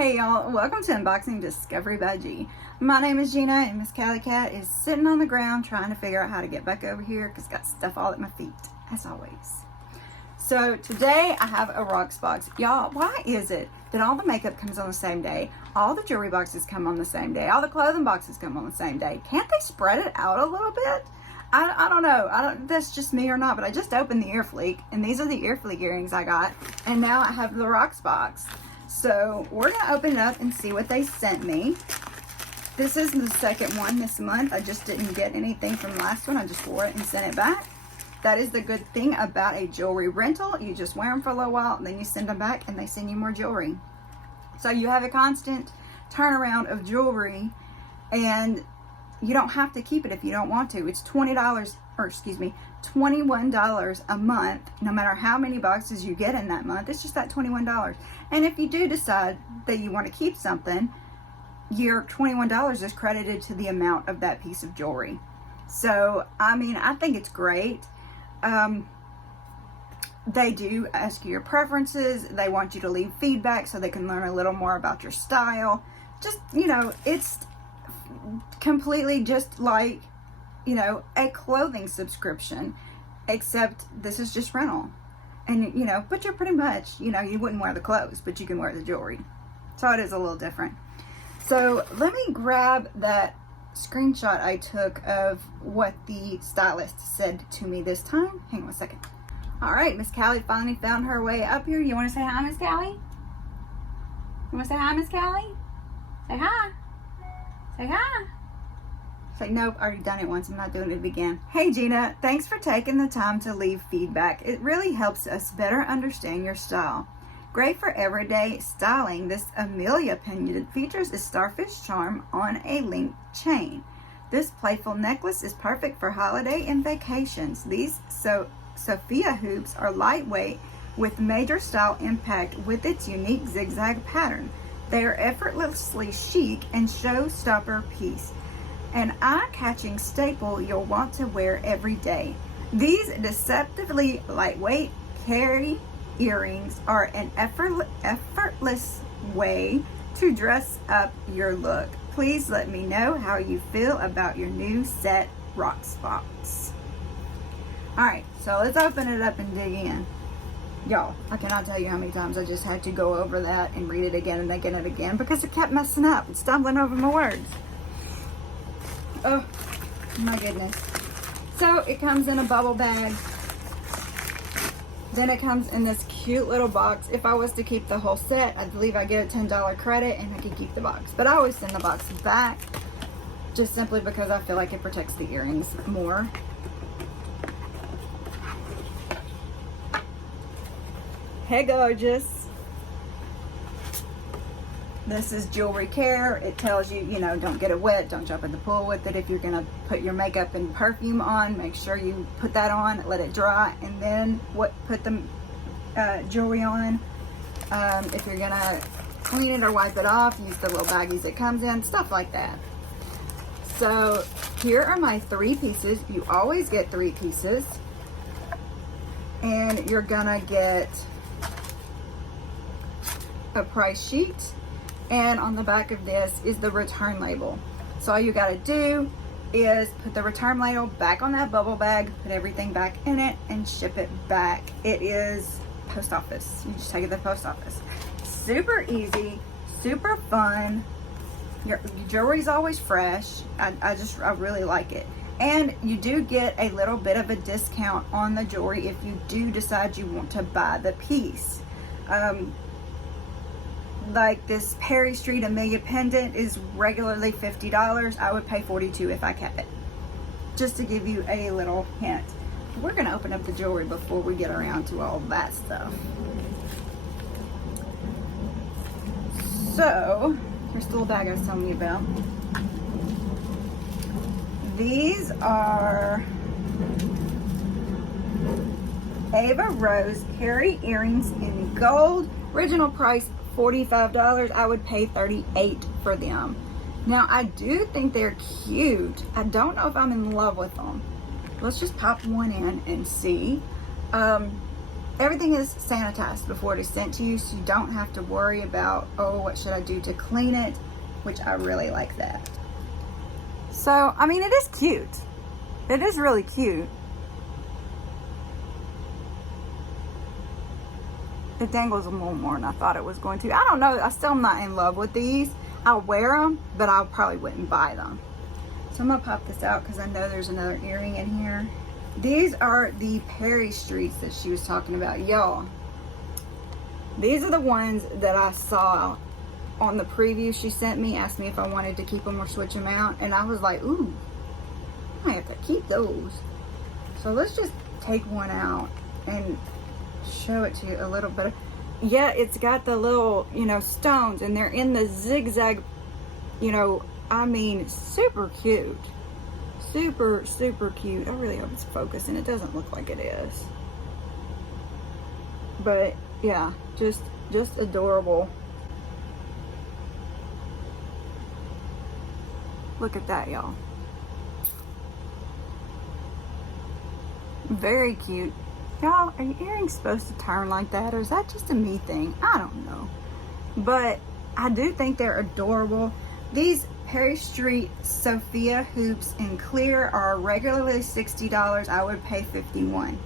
Hey y'all, welcome to Unboxing Discovery by G. My name is Gina and Miss Cali Cat is sitting on the ground trying to figure out how to get back over here because got stuff all at my feet, as always. So today I have a Rocksbox. Y'all, why is it that all the makeup comes on the same day, all the jewelry boxes come on the same day, all the clothing boxes come on the same day? Can't they spread it out a little bit? I don't know. That's just me or not, but I just opened the ear fleek, and these are the ear fleek earrings I got, and now I have the Rocksbox. So we're gonna open it up and see what they sent me. This is the second one this month. I just didn't get anything from the last one. I just wore it and sent it back. That is the good thing about a jewelry rental. You just wear them for a little while, and then you send them back, and they send you more jewelry. So you have a constant turnaround of jewelry, and you don't have to keep it if you don't want to. It's $21 a month, no matter how many boxes you get in that month. It's just that $21. And if you do decide that you want to keep something, your $21 is credited to the amount of that piece of jewelry. So, I mean, I think it's great. They do ask you your preferences. They want you to leave feedback so they can learn a little more about your style. Just, you know, it's completely just like, you know, a clothing subscription, except this is just rental. And, you know, but you're pretty much, you know, you wouldn't wear the clothes, but you can wear the jewelry. So it is a little different. So let me grab that screenshot I took of what the stylist said to me this time. Hang on a second. All right, Miss Callie finally found her way up here. You want to say hi, Miss Callie? You want to say hi, Miss Callie? Say hi. Say hi. Say nope, I already done it once. I'm not doing it again. Hey Gina, thanks for taking the time to leave feedback. It really helps us better understand your style. Great for everyday styling, this Amelia pendant features a starfish charm on a linked chain. This playful necklace is perfect for holiday and vacations. These Sophia hoops are lightweight with major style impact with its unique zigzag pattern. They are effortlessly chic and showstopper piece. An eye-catching staple you'll want to wear every day. These deceptively lightweight Cary earrings are an effortless way to dress up your look. Please let me know how you feel about your new set Rocksbox. Alright, so let's open it up and dig in. Y'all, I cannot tell you how many times I just had to go over that and read it again and again and again because it kept messing up and stumbling over my words. Oh my goodness. So it comes in a bubble bag. Then it comes in this cute little box. If I was to keep the whole set, I believe I get a $10 credit and I can keep the box. But I always send the box back just simply because I feel like it protects the earrings more. Hey gorgeous. This is jewelry care. It tells you, you know, don't get it wet, don't jump in the pool with it. If you're gonna put your makeup and perfume on, make sure you put that on, let it dry, and then put the jewelry on. If you're gonna clean it or wipe it off, use the little baggies it comes in, stuff like that. So here are my 3 pieces. You always get 3 pieces, and you're gonna get a price sheet. And on the back of this is the return label. So all you gotta do is put the return label back on that bubble bag, put everything back in it, and ship it back. It is post office. You just take it to the post office. Super easy, super fun. Your jewelry's always fresh. I really like it. And you do get a little bit of a discount on the jewelry if you do decide you want to buy the piece. Like this perrystreet Amelia pendant is regularly $50. I would pay $42 if I kept it. Just to give you a little hint. We're gonna open up the jewelry before we get around to all that stuff. So, here's the little bag I was telling you about. These are avarose Cary earrings in gold. Original price $45. I would pay $38 for them. Now I do think they're cute. I don't know if I'm in love with them. Let's just pop one in and see. everything is sanitized before it is sent to you, so you don't have to worry about, oh, what should I do to clean it, which I really like that. So, I mean, it is cute. It is really cute. It dangles a little more than I thought it was going to. I don't know. I still am not in love with these. I'll wear them, but I probably wouldn't buy them. So I'm going to pop this out because I know there's another earring in here. These are the perrystreets that she was talking about. Y'all, these are the ones that I saw on the preview she sent me. Asked me if I wanted to keep them or switch them out. And I was like, ooh, I have to keep those. So let's just take one out and show it to you a little bit. Yeah, it's got the little, you know, stones, and they're in the zigzag, you know, I mean, super cute. Super, super cute. I really hope it's focusing. It doesn't look like it is. But yeah, just adorable. Look at that, y'all. Very cute. Y'all, are your earrings supposed to turn like that, or is that just a me thing? I don't know. But I do think they're adorable. These Perrystreet Sophia hoops in clear are regularly $60. I would pay $51.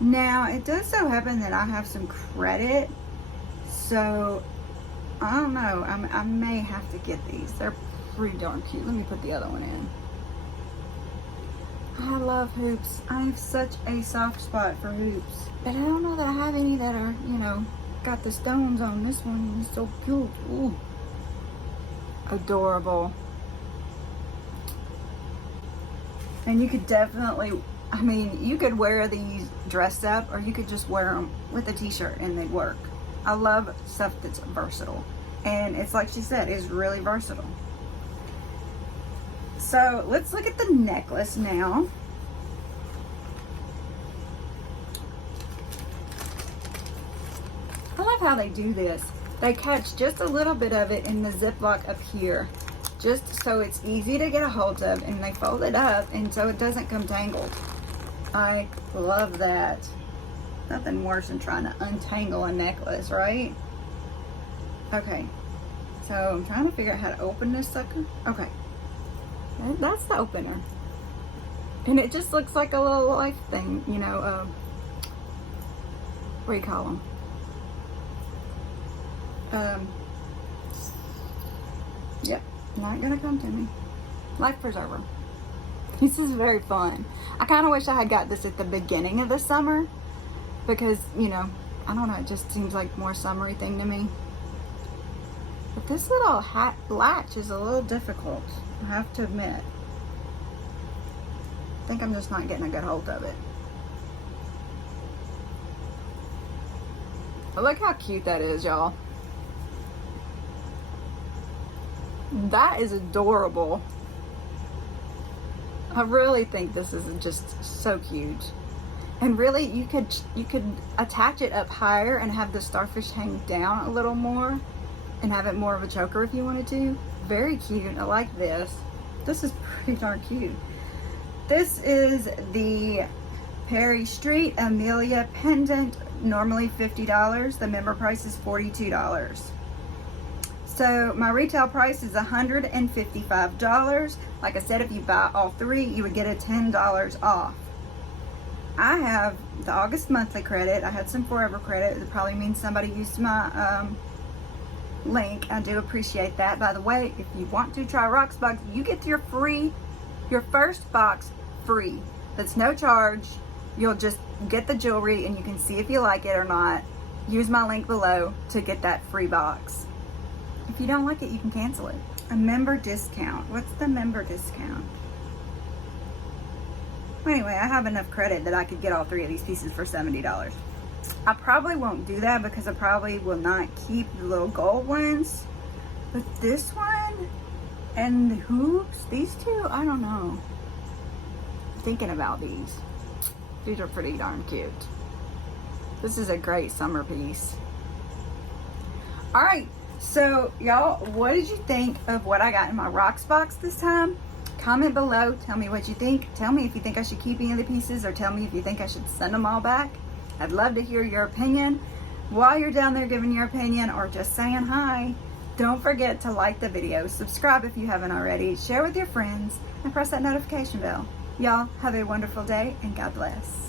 Now, it does so happen that I have some credit, so I don't know. I may have to get these. They're pretty darn cute. Let me put the other one in. I love hoops. I have such a soft spot for hoops. But I don't know that I have any that are, you know, got the stones on. This one is so cute. Ooh. Adorable. And you could definitely, I mean, you could wear these dressed up, or you could just wear them with a t-shirt and they'd work. I love stuff that's versatile. And it's like she said, it's really versatile. So let's look at the necklace now. I love how they do this. They catch just a little bit of it in the Ziploc up here, just so it's easy to get a hold of, and they fold it up and so it doesn't come tangled. I love that. Nothing worse than trying to untangle a necklace, right? Okay, so I'm trying to figure out how to open this sucker. Okay. That's the opener. And it just looks like a little life thing, you know, what do you call them? Yep, not gonna come to me. Life preserver. This is very fun. I kind of wish I had got this at the beginning of the summer because, you know, I don't know, it just seems like more summery thing to me. But this little hat latch is a little difficult, I have to admit. I think I'm just not getting a good hold of it. But look how cute that is, y'all. That is adorable. I really think this is just so cute. And really, you could attach it up higher and have the starfish hang down a little more and have it more of a choker if you wanted to. Very cute. I like this. This is pretty darn cute. This is the Perrystreet Amelia Pendant, normally $50. The member price is $42. So my retail price is $155. Like I said, if you buy all three, you would get a $10 off. I have the August monthly credit. I had some Forever credit. It probably means somebody used my link. I do appreciate that. By the way, if you want to try Rocksbox, you get your first box free. That's no charge. You'll just get the jewelry and you can see if you like it or not. Use my link below to get that free box. If you don't like it, you can cancel it. A member discount. What's the member discount? Anyway, I have enough credit that I could get all three of these pieces for $70. I probably won't do that because I probably will not keep the little gold ones. But this one and the hoops, these two, I don't know. Thinking about these. These are pretty darn cute. This is a great summer piece. Alright, so y'all, what did you think of what I got in my Rocksbox this time? Comment below, tell me what you think. Tell me if you think I should keep any of the pieces, or tell me if you think I should send them all back. I'd love to hear your opinion while you're down there giving your opinion or just saying hi. Don't forget to like the video, subscribe if you haven't already, share with your friends, and press that notification bell. Y'all have a wonderful day, and God bless.